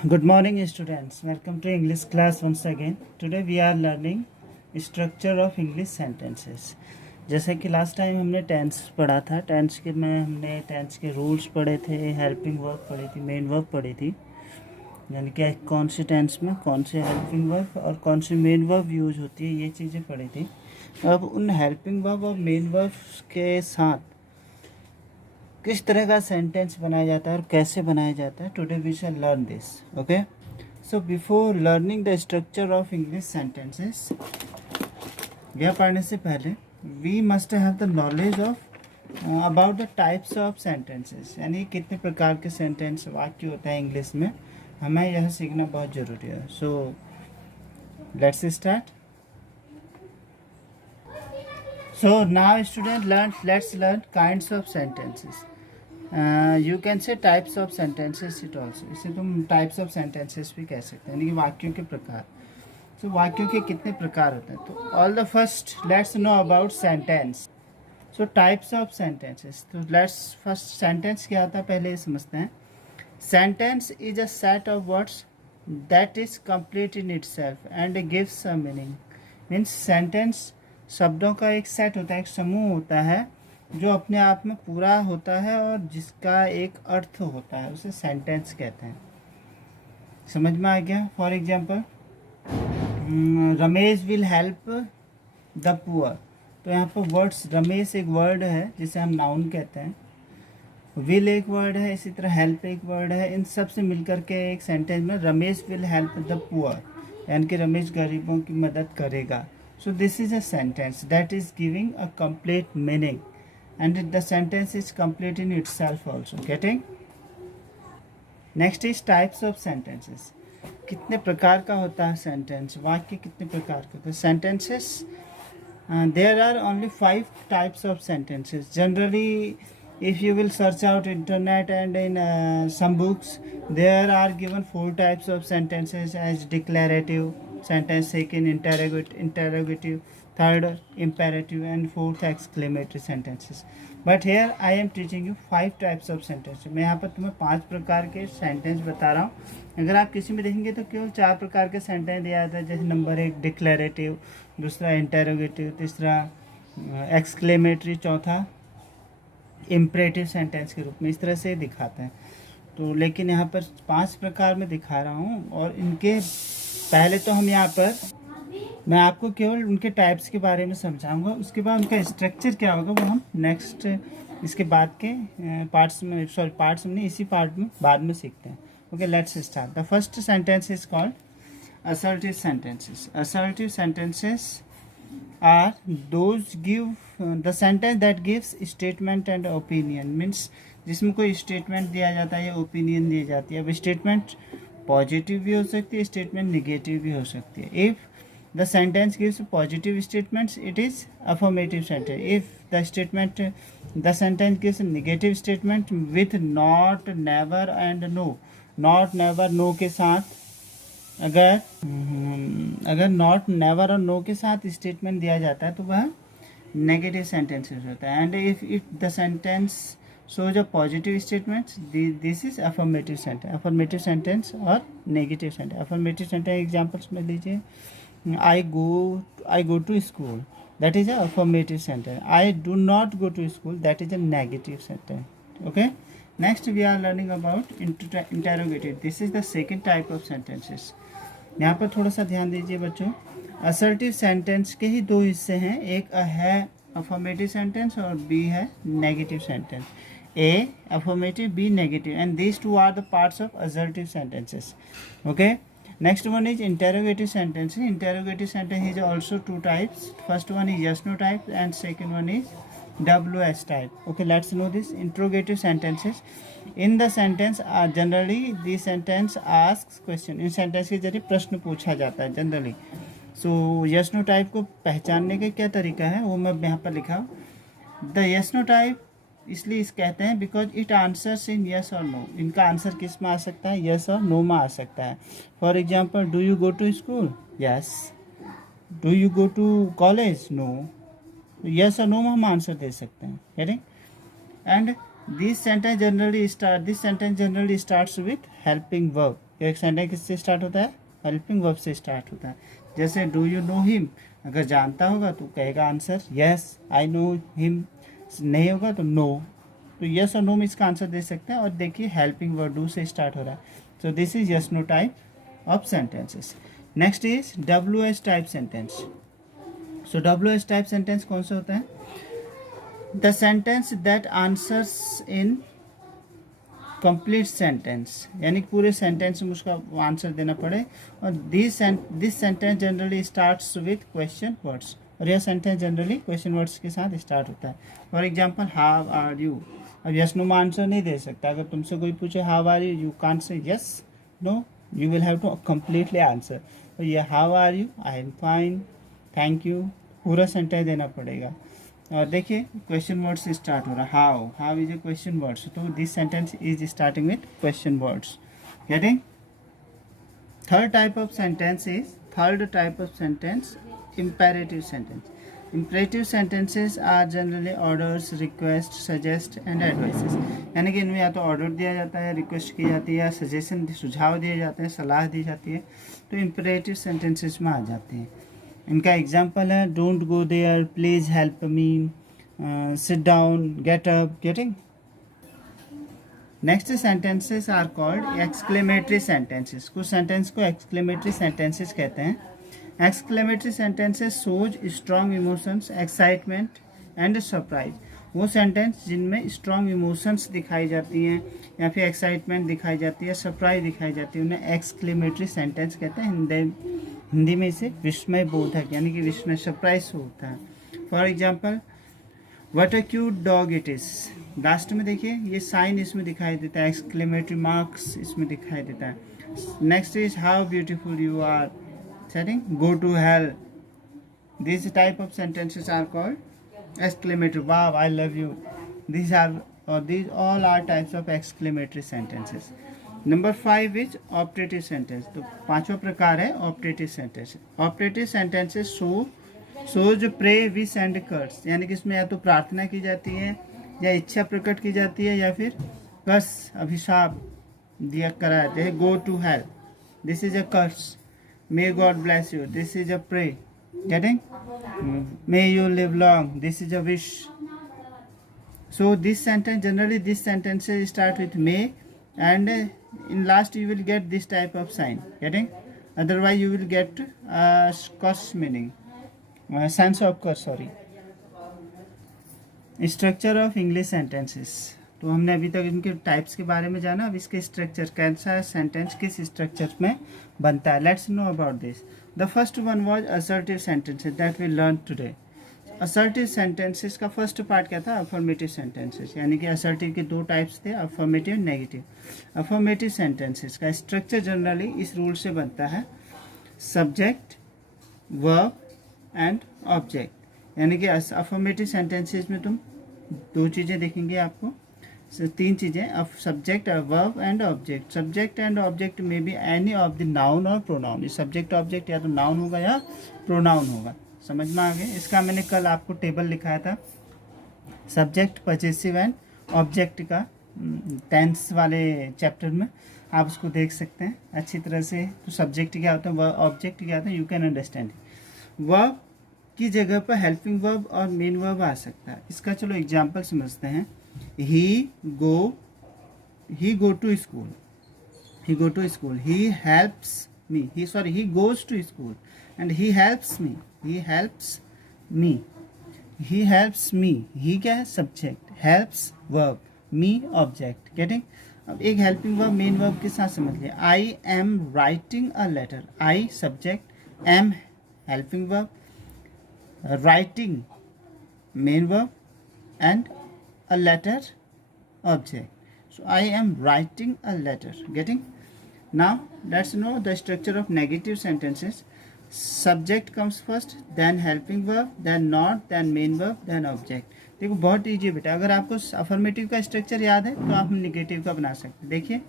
Good morning students. Welcome to English class once again. Today we are learning structure of English sentences. जैसे कि last time हमने tense पढ़ा था, tense के में हमने टेंस के रूल्स पढ़े थे, हेल्पिंग वर्ब पढ़ी थी, मेन वर्ब पढ़ी थी, यानी कि कौन से टेंस में कौन से हेल्पिंग वर्ब और कौन सी मेन वर्ब यूज होती है, ये चीज़ें पढ़ी थी। अब उन हेल्पिंग वर्ब और मेन वर्ब के साथ किस तरह का सेंटेंस बनाया जाता है और कैसे बनाया जाता है, today we shall learn this. Okay, so before learning the structure of English sentences, यह पढ़ने से पहले we must have the knowledge of about the types of sentences, यानी कितने प्रकार के सेंटेंस वाक्य होता है इंग्लिश में, हमें यह सीखना बहुत ज़रूरी है। So let's start. So now student let's learn kinds of sentences. You can say types of sentences it also. इसे तुम types of sentences भी कह सकते हैं, यानी कि वाक्यों के प्रकार। So वाक्यों के कितने प्रकार होते हैं, तो all the first let's know about sentence. So types of sentences. तो let's first sentence क्या होता है पहले ये समझते हैं। Sentence is a set of words that is complete in itself and gives a meaning. Means sentence शब्दों का एक सेट होता है, एक समूह होता है जो अपने आप में पूरा होता है और जिसका एक अर्थ होता है, उसे सेंटेंस कहते हैं। समझ में आ गया? For example, Ramesh will help the poor. तो यहाँ पर वर्ड्स, रमेश एक वर्ड है जिसे हम नाउन कहते हैं, विल एक वर्ड है, इसी तरह हेल्प एक वर्ड है। इन सब से मिलकर के एक सेंटेंस में Ramesh will help the poor, यानी कि रमेश गरीबों की मदद करेगा। So this is a sentence that is giving a complete meaning, and the sentence is complete in itself also. Getting? Next is types of sentences. कितने प्रकार का होता है सेंटेंस, वाक्य कितने प्रकार के होते हैं sentences? There are only 5 types of sentences. Generally, if you will search out internet and in some books, there are given 4 types of sentences as declarative sentence, second interrogative, third imperative, and fourth exclamatory sentences. But here I am teaching you 5 types of sentences. मैं यहाँ पर तुम्हें 5 प्रकार के sentence बता रहा हूँ। अगर आप किसी में देखेंगे तो केवल 4 प्रकार के सेंटेंस दिया जाता है, जैसे नंबर 1 डिक्लेरेटिव, दूसरा इंटेरोगेटिव, तीसरा एक्सक्लेमेटरी, चौथा इम्परेटिव सेंटेंस के रूप में, इस तरह से दिखाते हैं। तो लेकिन यहाँ पर 5 प्रकार में दिखा रहा हूँ, और इनके पहले तो हम यहाँ पर मैं आपको केवल उनके टाइप्स के बारे में समझाऊंगा, उसके बाद उनका स्ट्रक्चर क्या होगा वो हम नेक्स्ट इसके बाद के पार्ट्स में नहीं, इसी पार्ट में बाद में सीखते हैं। Okay, let's start. The first sentence is called assertive sentences. Assertive sentences are those give the sentence that gives statement and opinion. Means जिसमें कोई स्टेटमेंट दिया जाता है या ओपिनियन दी जाती है। अब स्टेटमेंट पॉजिटिव भी हो सकती है, स्टेटमेंट निगेटिव भी हो सकती है। If the sentence gives positive statements, it is affirmative sentence. If the sentence gives negative statement with not, never and no. Not, never, no के साथ अगर नॉट, नेवर और नो के साथ स्टेटमेंट दिया जाता है तो वह नेगेटिव सेंटेंसेस होता है। And if the sentence shows a positive statements, this is affirmative sentence. Affirmative sentence और negative sentence. Affirmative sentence examples में लीजिए, I go to school, that is a affirmative sentence. I do not go to school, that is a negative sentence. Okay, next we are learning about interrogative. This is the second type of sentences. यहाँ पर थोड़ा सा ध्यान दीजिए बच्चों। Assertive sentence के ही 2 हिस्से हैं, एक है अफर्मेटिव सेंटेंस और बी है negative sentence. A affirmative, B negative, and these two are the parts of assertive sentences. Okay, next one is interrogative sentence. Interrogative sentence is also 2 types. First one is yes no type and second one is WS type. Okay, let's know this. Interrogative sentences, in the sentence generally the sentence asks question. In sentence के जरिए प्रश्न पूछा जाता है generally. सो yes no type को पहचानने का क्या तरीका है वो मैं यहाँ पर लिखा हूँ। द yes no type इसलिए इस कहते हैं because it answers in yes और नो। इनका आंसर किस में आ सकता है, यस और नो में आ सकता है। For example, do you go to school, yes. Do you go to college, no. Yes और नो में हम आंसर दे सकते हैं। Getting? And this sentence generally starts with helping verb. एक सेंटेंस किससे स्टार्ट होता है, हेल्पिंग वर्ब से स्टार्ट होता है। जैसे डू यू नो हिम, अगर जानता होगा तो कहेगा answer yes I know him, नहीं होगा तो नो, तो यस और नो में इसका आंसर दे सकते हैं। और देखिए हेल्पिंग वर्ब डू से स्टार्ट हो रहा है, so this is yes no type of sentences. Next is W S type sentence. So W S type sentence कौन सा होता है, the sentence that answers in complete sentence, यानी कि पूरे सेंटेंस में उसका आंसर देना पड़े। और this sentence generally starts with question words, और यह सेंटेंस जनरली क्वेश्चन वर्ड्स के साथ स्टार्ट होता है। For example how are you, अब यस नो में आंसर नहीं दे सकता। अगर तुमसे कोई पूछे how are you, you can't say yes no, you will have to completely answer. तो ये how are you, I am fine, thank you, पूरा सेंटेंस देना पड़ेगा। और देखिए क्वेश्चन वर्ड से स्टार्ट हो रहा है, how is a question words, तो this sentence is starting with question words. Getting? Third type of sentence imperative sentence. Imperative sentences are generally orders, request, suggest and advices, यानी कि इनमें या तो ऑर्डर दिया जाता है, रिक्वेस्ट की जाती है, या सजेशन सुझाव दिए जाते हैं, सलाह दी जाती है, तो इम्परेटिव सेंटेंसेस में आ जाते हैं। इनका एग्जाम्पल है don't go there, please help me, sit down, get up. Getting? Next sentences are called exclamatory sentences. कुछ सेंटेंस को एक्सक्लेमेटरी सेंटेंसेस कहते हैं। Exclamatory sentences shows strong emotions, excitement and surprise. वो सेंटेंस जिनमें स्ट्रॉन्ग इमोशंस दिखाई जाती हैं या फिर एक्साइटमेंट दिखाई जाती है, सरप्राइज दिखाई जाती है, उन्हें एक्सक्लेमेटरी सेंटेंस कहते हैं। हिंदी में इसे विस्मय बोधक, यानी कि विस्मय, सरप्राइज होता है। For example what a cute dog it is, last में देखिए ये साइन इसमें दिखाई देता है, एक्सक्लेमेटरी मार्क्स इसमें दिखाई देता है। Next is how beautiful you are, setting go to hell. These type of sentences are called exclamatory. Wow, I love you. These all are types of exclamatory sentences. Number 5 is optative sentence. तो पांचवा प्रकार है optative sentence. Optative sentences shows pray, wish and curse, यानी कि इसमें या तो प्रार्थना की जाती है या इच्छा प्रकट की जाती है या फिर कर्स, अभिशाप दिया करा जाते हैं। go to hell, this is a curse. May God bless you, this is a pray. Getting? May you live long, this is a wish. So this sentence, generally this sentences start with may, and in last you will get this type of sign. Getting? Otherwise you will get curse meaning, sense of curse, sorry. Structure of English sentences. तो हमने अभी तक इनके types के बारे में जाना, अब इसके स्ट्रक्चर, कैसा सेंटेंस किस स्ट्रक्चर में बनता है, let's know about this. The first one was assertive sentences that we learn today. Assertive sentences का फर्स्ट पार्ट क्या था, अफर्मेटिव सेंटेंसेस, यानी कि असर्टिव के दो टाइप्स थे, अफर्मेटिव, नेगेटिव। अफर्मेटिव सेंटेंसेस का स्ट्रक्चर जनरली इस रूल से बनता है, सब्जेक्ट, वर्ब एंड ऑब्जेक्ट। यानी कि अफर्मेटिव सेंटेंसेस में तुम दो चीज़ें देखेंगे आपको, तीन चीज़ें, subject, verb and object. Subject and object में भी एनी ऑफ द नाउन और प्रोनाउन। ये सब्जेक्ट ऑब्जेक्ट या तो नाउन होगा या प्रोनाउन होगा। समझ में आ गए? इसका मैंने कल आपको टेबल लिखाया था, सब्जेक्ट, पजेसिव एंड ऑब्जेक्ट का, टेंस वाले चैप्टर में, आप उसको देख सकते हैं अच्छी तरह से। तो सब्जेक्ट क्या होता है, ऑब्जेक्ट क्या होता है, यू कैन अंडरस्टैंड। वर्ब की जगह पर हेल्पिंग वर्ब और मेन वर्ब आ सकता है। इसका चलो एग्जाम्पल समझते हैं। he go to school, he helps me, he goes to school and he helps me, he क्या है, subject, helps verb, me object। Getting? अब एक हेल्पिंग वर्ब मेन वर्ब के साथ समझ लिया। I am writing a letter, I subject, am helping verb, writing main verb and a letter object. So I am writing a letter. Getting? Now let's know the structure of negative sentences. Subject comes first, then helping verb, then not, then main verb, then object. देखो बहुत easy बेटा, अगर आपको affirmative का structure याद है तो आप नेगेटिव का बना सकते हैं। देखिए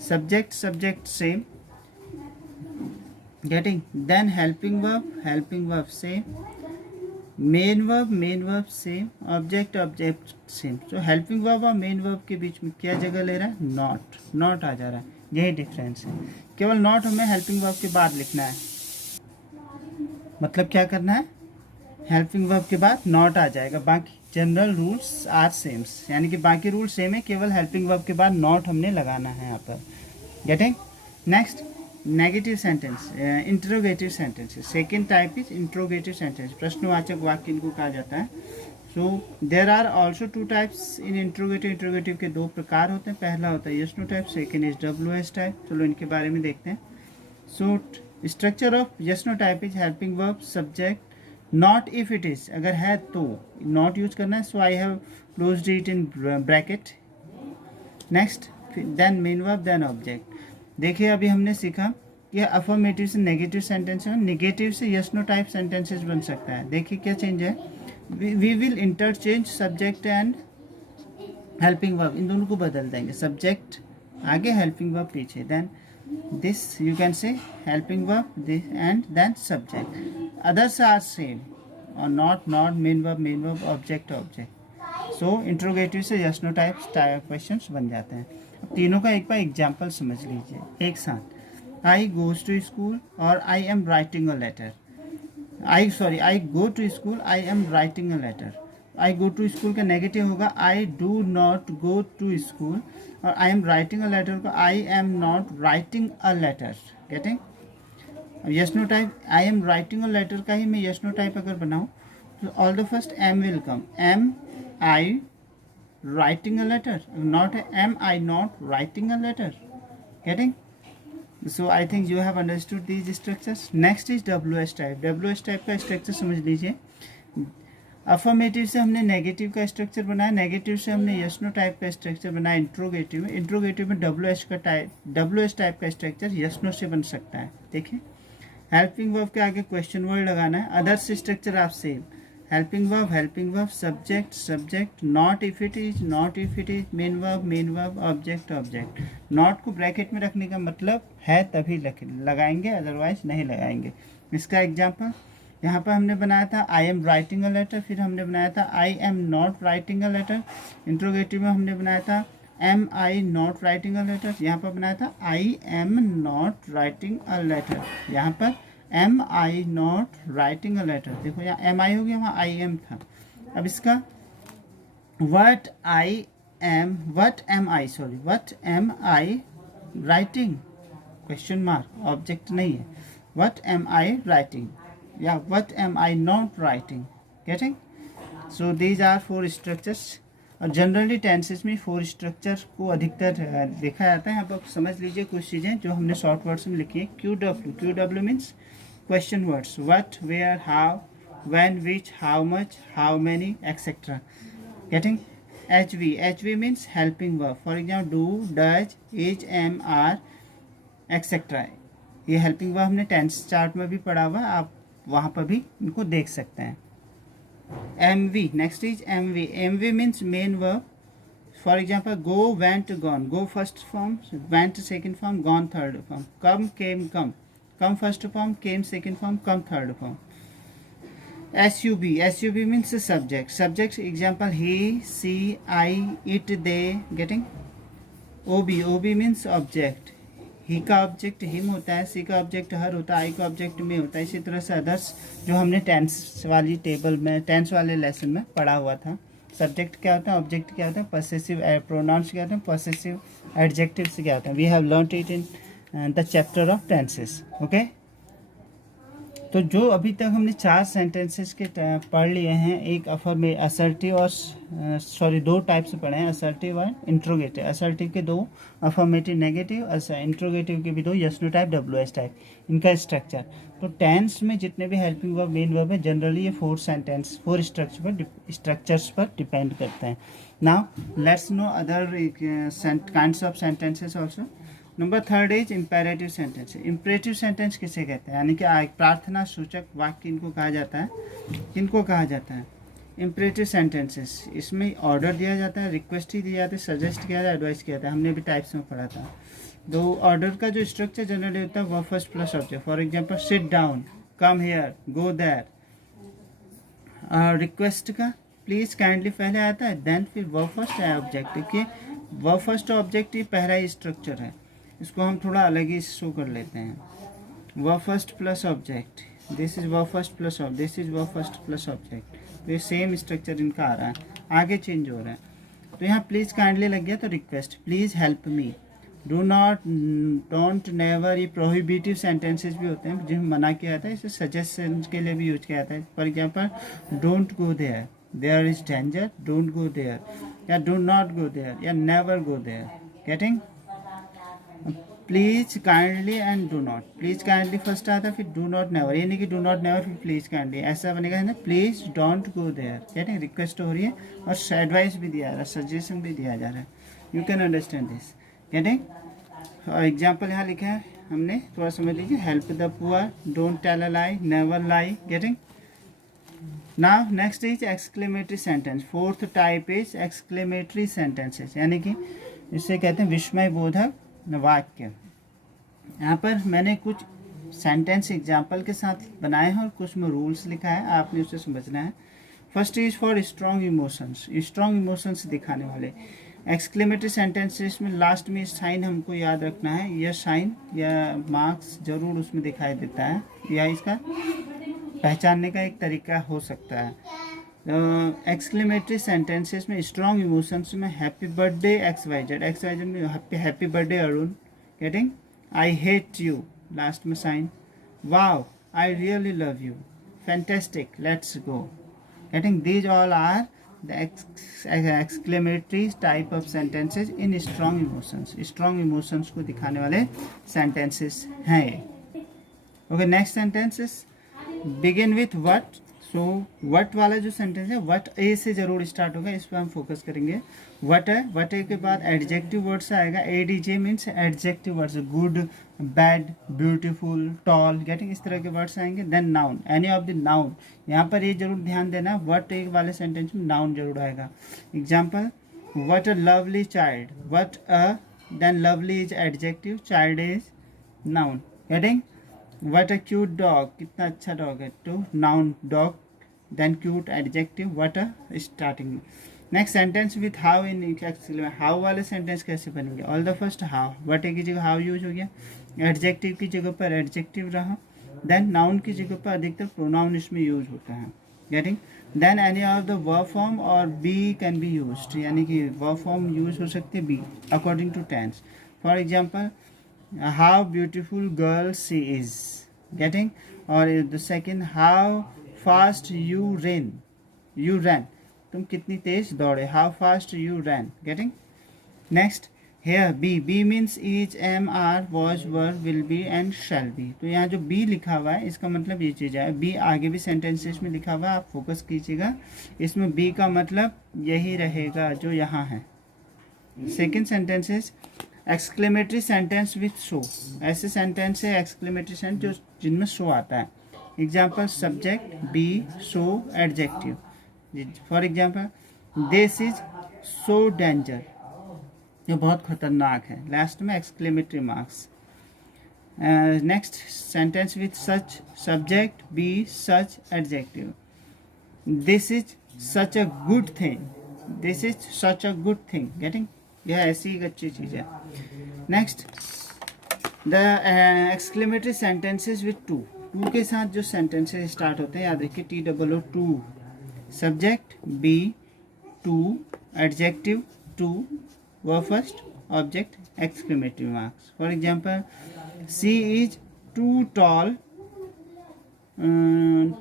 subject same, getting, then helping verb same, main verb same, object same. तो हेल्पिंग वर्ब और मेन वर्ब के बीच में क्या जगह ले रहा है, नॉट आ जा रहा है। यही डिफरेंस है। केवल नॉट हमें हेल्पिंग वर्ब के बाद लिखना है, मतलब क्या करना है, हेल्पिंग वर्ब के बाद नॉट आ जाएगा, बाकी जनरल रूल्स आर सेम्स, यानी कि बाकी रूल सेम है, केवल हेल्पिंग वर्ब के बाद नॉट हमने लगाना है यहाँ पर। Getting? Next, negative sentence, interrogative sentences. Second type is interrogative sentence, प्रश्नवाचक वाक्य इनको कहा जाता है। So there are also two types in interrogative. Interrogative के दो प्रकार होते हैं, पहला होता है yes no type, second is WS type. चलो इनके बारे में देखते हैं। So structure of yes no type is helping verb, subject, not if it is, अगर है तो नॉट यूज करना है। So I have closed it in bracket. Next, then main verb, then object. देखिए अभी हमने सीखा कि अफर्मेटिव से नेगेटिव सेंटेंस है, नेगेटिव से यस नो टाइप सेंटेंसेस बन सकता है। देखिए क्या चेंज है, we will interchange subject and helping verb, इन दोनों को बदल देंगे, सब्जेक्ट आगे हेल्पिंग वर्ब पीछे। Then this you can say helping verb this and then subject, others are same, और not not, main verb, object object. So interrogative से yes no type questions बन जाते हैं। अब तीनों का एक बार एग्जाम्पल समझ लीजिए एक साथ। आई गोज टू स्कूल और I am writing a letter. I go to school, I am writing a letter. I go to school का नेगेटिव होगा I do not go to school, और I am writing a letter को I am not writing a letter. Getting? Yes no type, I am writing a letter का ही मैं yes no type अगर बनाऊँ तो all the first am will come, am I writing a letter, not am I not writing a letter? Getting? So I think you have understood these structures. Next is WS type. WS type का structure समझ लीजिए। Affirmative से हमने negative का structure बनाया, negative से हमने yes no type का स्ट्रक्चर बनाया इंट्रोगेटिव में। इंट्रोगेटिव में WS टाइप का स्ट्रक्चर यस नो से बन सकता है। देखिए, हेल्पिंग वर्ब के आगे क्वेश्चन वर्ड लगाना है, अदर्स स्ट्रक्चर आप same, helping verb, subject, not if it is, main verb, object. Not को ब्रैकेट में रखने का मतलब है तभी लगाएंगे, अदरवाइज नहीं लगाएंगे। इसका एग्जांपल यहाँ पर हमने बनाया था I am writing a letter, फिर हमने बनाया था I am not writing a letter. Interrogative में हमने बनाया था am I not writing a letter, यहाँ पर बनाया था I am not writing a letter, यहाँ पर am I not writing a letter. देखो यहाँ एम आई हो गया, वहाँ आई एम था। अब इसका what am I writing, question mark, object नहीं है, वट एम आई राइटिंग या what am I not writing. Getting? So these are 4 structures, और जनरली टेंसेस में 4 स्ट्रक्चर को अधिकतर देखा जाता है। यहाँ पर समझ लीजिए कुछ चीज़ें जो हमने शॉर्ट वर्ड्स में लिखी है। QW means question words, what, where, how, when, which, how much, how many, etcetera. Getting? HV means helping verb, for example do, does, is, am, are, etcetera. ये हेल्पिंग वर्ब हमने tense chart में भी पढ़ा हुआ, आप वहाँ पर भी इनको देख सकते हैं। MV, next is MV means main verb, for example go, went, gone, go first form, went second form, gone third form, come, came, come first form, came second form, come third form. SUB means subject, example he, she, I, it, they. Getting? OB means object, ही का object him होता है, सी का object हर होता है, आई का object में होता है। इसी तरह से अदर्स जो हमने टेंस वाली टेबल में, टेंस वाले लेसन में पढ़ा हुआ था। सब्जेक्ट क्या होता है, ऑब्जेक्ट क्या होता है, पॉसेसिव प्रोनाउंस क्या होते हैं, पॉसेसिव एडजेक्टिव्स क्या होते हैं। We have learned it in the chapter of tenses. Okay, तो जो अभी तक हमने 4 सेंटेंसेस के पढ़ लिए हैं, एक असर्टिव और 2 टाइप से पढ़े हैं, असर्टिव और इंट्रोगेटिव। असर्टिव के 2, अफर्मेटिव नेगेटिव, इंट्रोगेटिव के भी 2, yes no type, WS type. इनका स्ट्रक्चर तो टेंस में जितने भी हेल्पिंग वर्ब, मेन वर्ब है, जनरली ये 4 स्ट्रक्चर्स पर डिपेंड करते हैं। Now let's know other kinds of sentences also. Number 3 is imperative sentence. Imperative sentence किसे कहते हैं, यानी कि प्रार्थना सूचक वाक्य इनको कहा जाता है। किनको कहा जाता है? Imperative sentences. इसमें ऑर्डर दिया जाता है, रिक्वेस्ट ही दी जाती है, सजेस्ट किया जाता है, एडवाइस किया जाता है। हमने भी टाइप्स में पढ़ा था। दो ऑर्डर का जो स्ट्रक्चर जनरली होता है verb first plus object. For example sit down, come here, go there. Request का प्लीज काइंडली पहले आता है, देन फिर वर्ब फर्स्ट है ऑब्जेक्ट। देखिए वर्ब फर्स्ट ऑब्जेक्ट ही पहला ही स्ट्रक्चर है। इसको हम थोड़ा अलग ही शो कर लेते हैं। Verb first plus object, this is verb first plus object, this is verb first plus object. तो ये सेम स्ट्रक्चर इनका आ रहा है, आगे चेंज हो रहा है। तो यहाँ प्लीज़ काइंडली लग गया तो request, please help me, do not, don't, never, ये प्रोहिबिटिव सेंटेंसेस भी होते हैं जिन्हें मना किया जाता है, इसे सजेशन के लिए भी यूज किया जाता है। For example, don't go there, there is danger, don't go there, या डू नॉट गो देयर, या never go there. Getting? Please kindly and do not, please kindly first आता है, फिर डू नॉट नेवर, ये नहीं कि डू नॉट नेवर फिर please kindly, ऐसा बनेगा है ना। Please don't go there, getting? Request हो रही है और एडवाइस भी दिया जा रहा है, सजेशन भी दिया जा रहा है। You can understand this, getting? Example यहाँ लिखा है हमने, थोड़ा समझ लीजिए। Help the poor, don't tell a lie, never lie. Getting? Now next is exclamatory sentence. Fourth type is exclamatory sentences, यानी कि इसे कहते हैं विस्मय बोधक वाक्य। यहाँ पर मैंने कुछ सेंटेंस एग्जाम्पल के साथ बनाए हैं और कुछ में रूल्स लिखा है, आपने उसे समझना है। First is for strong emotions, strong emotions दिखाने वाले एक्सक्लेमेटरी सेंटेंसेस में लास्ट में साइन हमको याद रखना है। यह साइन या मार्क्स जरूर उसमें दिखाई देता है, या इसका पहचानने का एक तरीका हो सकता है। एक्सक्लेमेटरी सेंटेंसेस में स्ट्रॉन्ग इमोशंस में happy birthday X Y Z, X Y Z में happy birthday Arun. Getting? I hate you, last में sign. Wow, I really love you, fantastic, let's go. Getting? These all are the exclamatory type of sentences in strong emotions. Strong emotions को दिखाने वाले sentences हैं ये। Okay, next sentences begin with what. So what वाला जो sentence है, what ए से जरूर स्टार्ट होगा, इस पर हम फोकस करेंगे। वट है, वट ए के बाद एडजेक्टिव वर्ड्स आएगा। ADJ means adjective words, good, bad, beautiful, tall. Getting? इस तरह के वर्ड्स आएंगे। Then noun, any of the noun. यहाँ पर ये जरूर ध्यान देना, वट ए वाले सेंटेंस में नाउन जरूर आएगा। Example, what a lovely child, what a, then lovely is adjective, child is noun. Getting? What a cute dog, कितना अच्छा डॉग है, to noun dog, then cute adjective, what a starting. Next sentence with how in exclamatory. How वाले sentence कैसे बनेंगे? All the first how, what की जगह how use हो गया, एडजेक्टिव की जगह पर एडजेक्टिव रहा, देन नाउन की जगह पर अधिकतर प्रोनाउन इसमें यूज होता है। Getting? Then any of the verb form और बी कैन बी यूज्ड, यानी कि वर्ब फॉर्म यूज हो सकती है be according to tense. For example, how beautiful girl she is. Getting? और the second, how fast you ran, तुम कितनी तेज दौड़े, how fast you ran. Getting? Next, here be means is, am, are, was, were, will be and shall be. तो यहाँ जो be लिखा हुआ है इसका मतलब ये चीज़ है। be आगे भी सेंटेंसेस में लिखा हुआ है, आप फोकस कीजिएगा। इसमें be का मतलब यही रहेगा जो यहाँ है। Second sentences exclamatory sentence with so, ऐसे सेंटेंस है एक्सक्लेमेटरी सेंटेंस जो जिनमें शो आता है। Example, subject be, so adjective. For example, this is so danger, ये बहुत खतरनाक है, लास्ट में exclamatory marks. Next sentence with such, subject be, such adjective. This is such a good thing, this is such a good thing. Getting? यह ऐसी एक अच्छी चीज़ है। Next, the exclamatory sentences with to, to के साथ जो सेंटेंसेस स्टार्ट होते हैं याद रखिए, TOO, too, subject be, too adjective, to verb first, object exclamatory marks. For example, she is too tall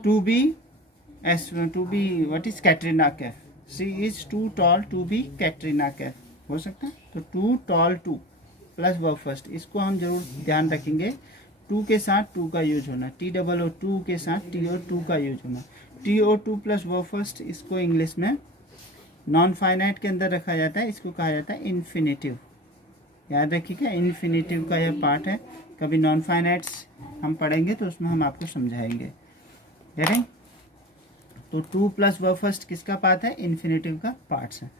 to be what is Katrina Kaif, she is too tall to be Katrina Kaif हो सकता है। तो too tall, to plus verb first, इसको हम जरूर ध्यान रखेंगे। To के साथ टू का यूज होना, TOO, टू के साथ TO2 का यूज होना। TO2 प्लस वर्ब फर्स्ट, इसको इंग्लिश में नॉन फाइनाइट के अंदर रखा जाता है, इसको कहा जाता है इन्फिनेटिव। याद रखिएगा, इन्फिनेटिव का यह पार्ट है। कभी नॉन फाइनाइट्स हम पढ़ेंगे तो उसमें हम आपको समझाएंगे। गेटिंग? तो टू प्लस वर्ब फर्स्ट किसका पार्ट है? इन्फिनेटिव का पार्ट्स है।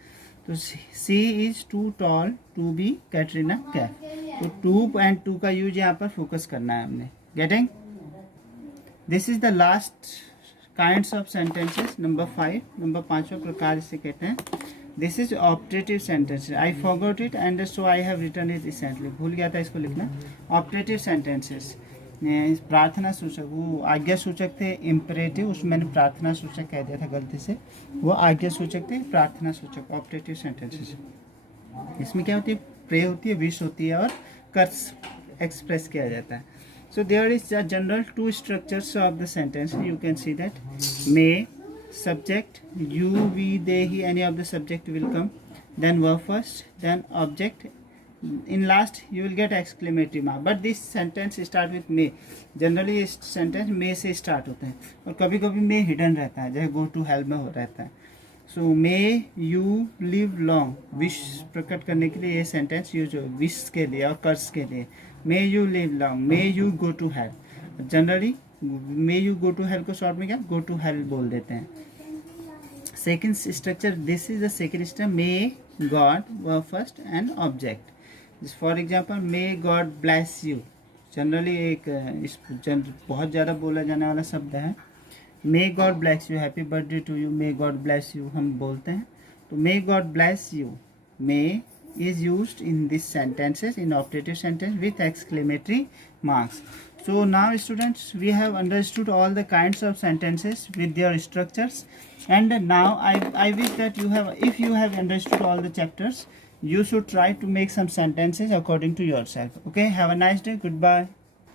तो she is too tall to be Katrina Kaif, तो टू एंड टू का यूज यहाँ पर फोकस करना है हमने। Getting? This is the last kinds of sentences, number 5, number 5वां प्रकार इसे कहते हैं this is operative sentence. I forgot it and so I have written it recently. भूल गया था इसको लिखना. Operative sentences. प्रार्थना सूचक, वो आज्ञा सूचक थे इम्परेटिव, उसमें मैंने प्रार्थना सूचक कह दिया था गलती से. वो आज्ञा सूचक थे, प्रार्थना सूचक. Operative sentences. इसमें क्या होती है? प्रे होती है, विश होती है और कर्स एक्सप्रेस किया जाता है. So there is a general two structures of the sentence. You can see that. May, subject, you, we, they, he, any of the subject will come, then verb first, then object, in last you will get exclamatory mark. But this sentence start with may. generally इस sentence may से start होते हैं और कभी कभी may hidden रहता है, जैसे go to hell में हो रहता है. so may you live long, wish प्रकट करने के लिए ये sentence यूज हो, wish के लिए और curse के लिए. may you live long, may you go to hell. Generally may you go to hell को शॉर्ट में क्या गो टू हेल बोल देते हैं. Second structure, this is the second structure. May God verb first and object. For example may God bless you. Generally एक बहुत ज़्यादा बोला जाने वाला शब्द है. May God bless you, happy birthday to you, may God bless you हम बोलते हैं. तो may God bless you, may is used in these sentences in operative sentence with exclamatory marks. So now students, we have understood all the kinds of sentences with their structures, and now I wish that you have, if you have understood all the chapters, you should try to make some sentences according to yourself. Okay, have a nice day. Goodbye.